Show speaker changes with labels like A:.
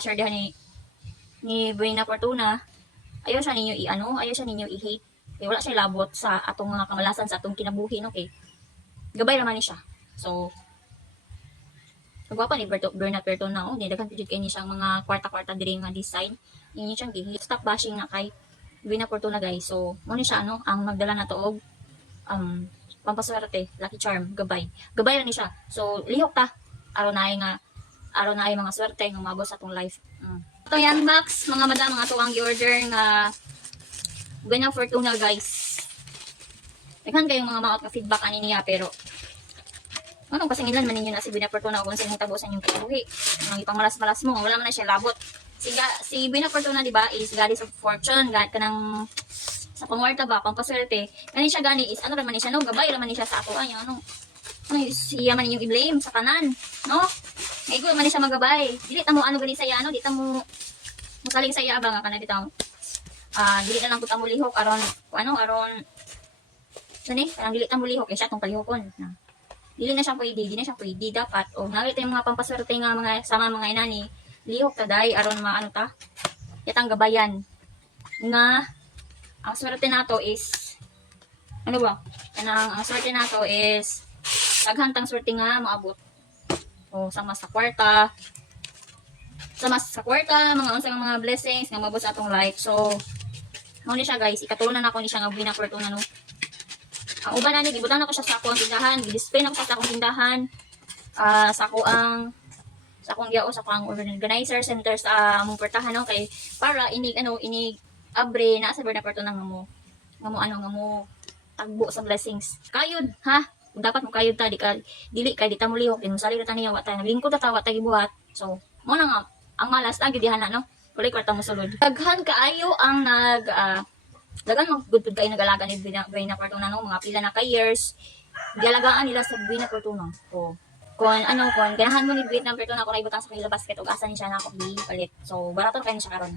A: share diha ni ni Buena Fortuna ayaw siya ninyo i-ano ayaw siya ninyo i-hate kaya wala siya labot sa atong mga kamalasan sa atong kinabuhi no kay gabay naman ni siya so Kagwapa ni Berto, Bernard Fortuna, oh, nidagan pidyo kay ni siyang mga kwarta-kwarta diri nga design. Yun siyang gihit. Stop bashing na kay Buena Fortuna guys. So, mo ni siya ano, ang magdala na to og um, pampaswerte, lucky charm, gabay. Gabay ra ni siya. So, lihok ta. Araw na nga, araw na ay mga swerte nga mabos sa atong life. Mm. Ito yan, Max, mga madam, mga tuwang gi-order nga Buena Fortuna guys. Daghan kayong mga mga feedback ani niya pero ano kasi ilan man ninyo na si Bina Fortuna kung tabo sa inyong kinabuhi. Nang ipangmalas-malas mo, wala man na siya labot. Si, si Bina Fortuna, di ba, is goddess of fortune, god ka ng sa pangwarta ba, pampaswerte. Kani siya gani is, ano naman ni siya, no? Gabay naman ni siya sa ako, ay, ano, ano, siya man inyong i-blame sa kanan, no? Ngay ko man siya magabay. Dili ta mo ano gani saya, no? Di ta mo musaling saya ba nga kana di ta mo. Ah, dili na lang ko ta lihok aron ano, aron Sani, parang dili ta mo lihok, eh siya tong palihokon. Na dili na siya pwede, di na siya pwede dapat o nakita yung mga pampaswerte nga mga sama mga inani lihok ta dai aron maano ta yatang gabayan nga ang swerte nato is ano ba kanang ang swerte nato is daghantang swerte nga maabot o sama sa kwarta. Sama sa kwarta mga unsa nga mga blessings nga mabot sa atong life. So mao ni siya guys. Ikatunan ako ni siya nga buwina fortuna no? Ang uban na ni gibutan ako siya sa akong tindahan, gi-display na ko siya sa akong tindahan. Ah, sa ako ang sa akong giyao sa akong organizer center sa among portahan no? Kay para inig ano inig abre na sa Berna Porto nang mo. Nga mo ano nga mo tagbo sa blessings. Kayod ha. Dapat mo kayod ta di ka dili kay di ta mo lihok din sali ta niya wa ta naglingkod ta gibuhat. So mo na nga ang malas ang gidihan na no. Kulay kwarta mo sulod. Daghan kaayo ang nag Dagan mga good food kayo nag-alaga ni Bina, Bina Fortuna no, mga pila na ka years. Dialagaan nila sa Bina Fortuna. O, kung ano, kung ganahan mo ni Bina Fortuna, kung naibutang sa kilo basket, o asa ni siya na ako palit. So, barato kayo ni siya karon.